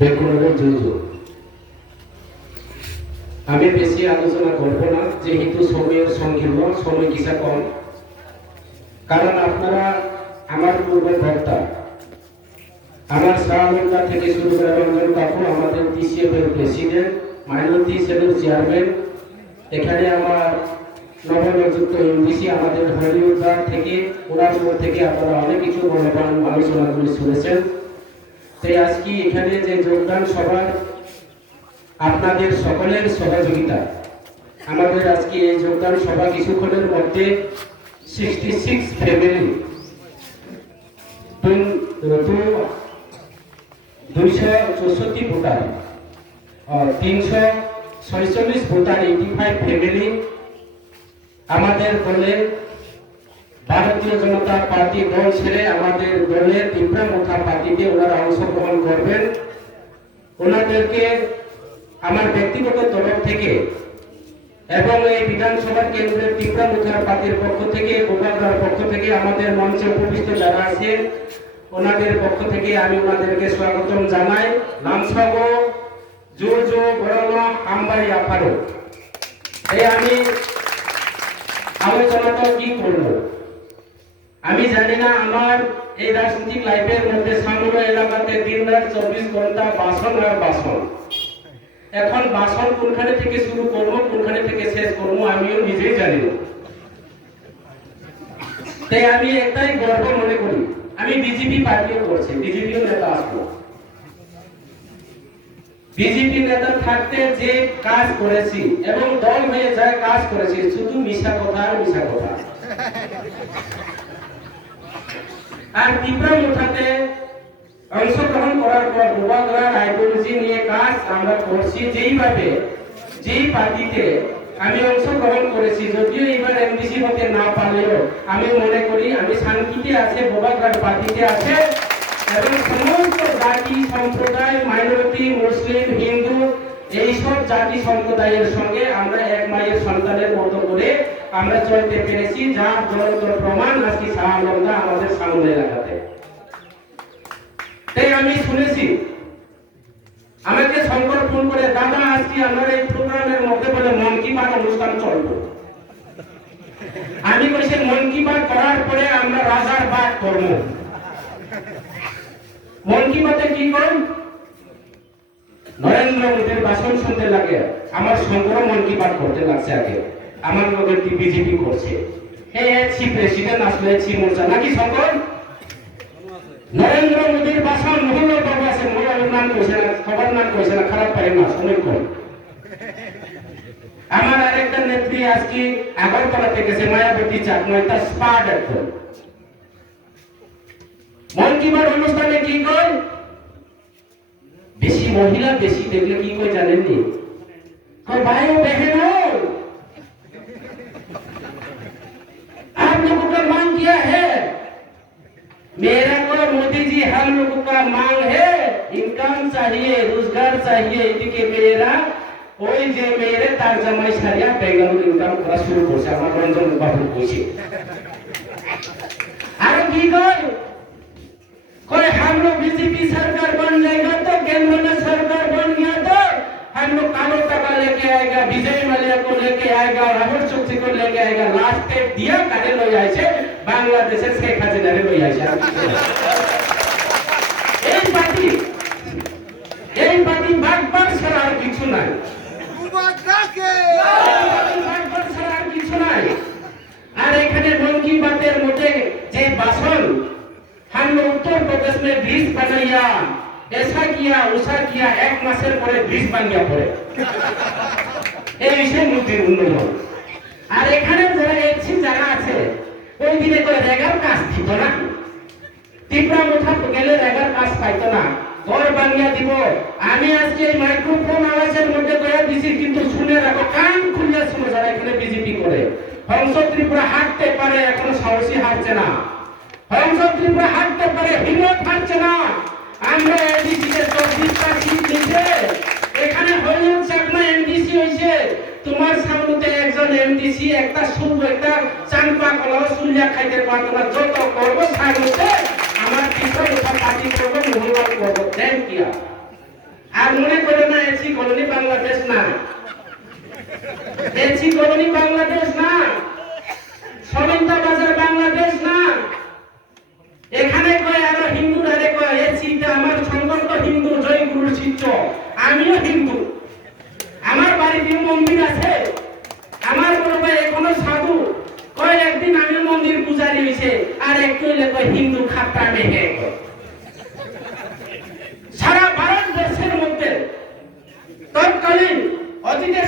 বেকুনের যুদ্ধ। আমি বেশি আলোচনা করব না, যেহেতু সময়ের সংকীর্ণ, সময় কিসা কম। কারণ আপনারা আমার পূর্বের বক্তা, আমার শাহবাগা থেকে শুরু করে রঞ্জন কাকু, আমাদের TCF এর প্রেসিডেন্ট, মাইনরিটি সেলের চেয়ারম্যান, এখানে আমার নবনিযুক্ত এমডিসি, আমাদের হরিউদ্দার থেকে ওনার থেকে আপনারা অনেক কিছু মূল্যবান আলোচনাগুলি শুনেছেন। তাই আজকে এখানে যে যোগদান সবার আপনাদের সকলের সহযোগিতা, আমাদের আজকে এই যোগদান সভা কিছুক্ষণের মধ্যে 66 ফ্যামিলি 264 ভোটার, 346 ভোটার, 85 ফ্যামিলি আমাদের দলে ভারতীয় জনতা পার্টি দল ছেড়ে আমাদের দলে তীব্রমুখা পার্টিতে ওনারা অংশগ্রহণ করবেন। ওনাদেরকে আমার ব্যক্তিগত তরফ থেকে এবং এই বিধানসভা কেন্দ্রের তীব্রমুখা পার্টির পক্ষ থেকে, গোপালদার পক্ষ থেকে, আমাদের মঞ্চে উপবিষ্ট যারা আছেন ওনাদের পক্ষ থেকে আমি ওনাদেরকে স্বাগতম জানাই। নামসগ জোর জোর বড় আমবাই আফারো। এই আমি আলোচনাটা কি করব আমি জানি না। আমার এই রাজনৈতিক লাইফের মধ্যে সামনে এলাকাতে দিনরাত 24 ঘন্টা বাসন আর বাসন। এখন বাসন কোনখানে থেকে শুরু করবো, কোনখানে থেকে শেষ করবো আমিও নিজেই জানি না। তাই আমি একটাই গর্ব মনে করি, আমি বিজেপি পার্টিও করছি, বিজেপিও নেতা আসবো। বিজেপি নেতা থাকতে যে কাজ করেছি এবং দল হয়ে যা কাজ করেছি, শুধু মিশা কথা আর মিশা কথা। আর তীব্রমুখাতে অংশগ্রহণ করার পর গোপালদার আইডিওলজি নিয়ে কাজ আমরা করছি। যেই পার্টিতে আমি অংশগ্রহণ করেছি, যদিও এবার এমডিসি হতে না পারলেও আমি মনে করি আমি শান্তিতে আছে, গোপালদার পার্টিতে আছে এবং সমস্ত জাতি সম্প্রদায়, মাইনরিটি, মুসলিম, হিন্দু, এইসব জাতি সম্প্রদায়ের সঙ্গে আমরা এক মায়ের সন্তানের মতো করে আমরা চলতে পেরেছি, যার জ্বলন্ত প্রমাণ আজকে শাহবাগা আমাদের সামনে এলাকাতে। তাই আমি শুনেছি, আমাকে শঙ্কর ফোন করে, দাদা আজকে আমার এই প্রোগ্রামের মধ্যে বলে মন কি বাত অনুষ্ঠান চলবে। আমি বলছি মন কি বাত করার পরে আমরা রাজার বাদ করবো। মন কি বাতে কি করেন, নরেন্দ্র মোদীর ভাষণ শুনতে লাগে, আমার শঙ্কর মন কি বাত করতে লাগছে। আগে আমার লোকের বিজেপি করছে, প্রেসিডেন্ট আসলে মোর্চা নাকি শঙ্কর। নরেন্দ্র মোদীর ভাষণ মহল্লার বাবু আছে, মহল্লার নাম কইছে না, সবার নাম কইছে না, খারাপ পারে না, সময় কম। আমার আরেকটা নেত্রী আজকে আগরতলাতে গেছে, মায়াবতী চাকমায়, তার স্পাট এখন মন কি বাত অনুষ্ঠানে কি কয়, বেশি মহিলা বেশি দেখলে কি কয় জানেননি, ভাই बहनों आप लोगों का मांग क्या है, मेरा को मोदी जी हम लोगों का मांग है इनकम चाहिए, रोजगार चाहिए। এদিকে মেয়েরা ওই যে মেয়েরে তার জামাই সারিয়া বেঙ্গালুরু ইনকাম করা শুরু করছে, আমার রঞ্জন বাবু কইছে। আর কি কয়, हम लोग बीजेपी सरकार बन जाएगा तो केंद्र में सरकार बन गया तो हम लोग कालो टका लेके आएगा, विजय माल्या को लेके आएगा, राहुल चौधरी को लेके आएगा, लास्ट स्टेप दिया कारे लो आइছে বাংলাদেশের শেখ হাসিনারে লই আইছে। এই পার্টি বাগবার ছাড়া আর কিছু নাই, বাগবার ছাড়া আর কিছু নাই। আর এখানে মন কি বাতের মধ্যে যে ভাষণ, हम लोग उत्तर प्रदेश में ब्रिज बनाया, ऐसा किया वैसा किया, एक मासेर परे ब्रिज बन गया पड़े এই বিষয়ে মুক্তির উন্নয়ন। আর এখানে যারা এসছি যারা আছে, ওই দিনে তো রেগার কাজ দিত না, তীব্রমুখা গেলে রেগার কাজ পাইতো না, ঘর বানিয়ে দিব। আমি আজকে এই মাইক্রোফোন আওয়াজের মধ্যে করে দিছি, কিন্তু শুনে রাখো, কান খুলে শুনে, যারা এখানে বিজেপি করে। হংস ত্রিপুরা হাঁটতে পারে, এখনো সাহসী হাঁটছে না। হংস ত্রিপুরা হাঁটতে পারে, হিম্মত হাঁটছে না। আমরা এডিসিতে 24টা সিট নিতে, এখানে হরিউদ চাকমা এমডিসি হইছে, তোমার সামনে একজন এমডিসি একটা শুভ একটা চাম্পা কলাও সুলিয়া খাইতে পারতো না। যত করবো সামনে আমার পিছনে পার্টি করবো, মহিলা করবো, দেন কিয়া আর মনে করে না এসি কলোনি বাংলাদেশ না, এসি কলোনি বাংলাদেশ না, সবিতা বাজার বাংলাদেশ না। এখানে কয় আরো হিন্দু ধারে কয় এসিটা আমার সংকল্প হিন্দু জয়গুরুর শিষ্য, আমিও হিন্দু, আমার বাড়িতে মন্দির আছে, আমার বড় ভাই এখনো সাধু, কয় একদিন আমি মন্দির পূজারি হইছে আর একটু হইলে কয় হিন্দু খাপটা মেঘে। সারা ভারতবর্ষের মধ্যে তৎকালীন অতীতের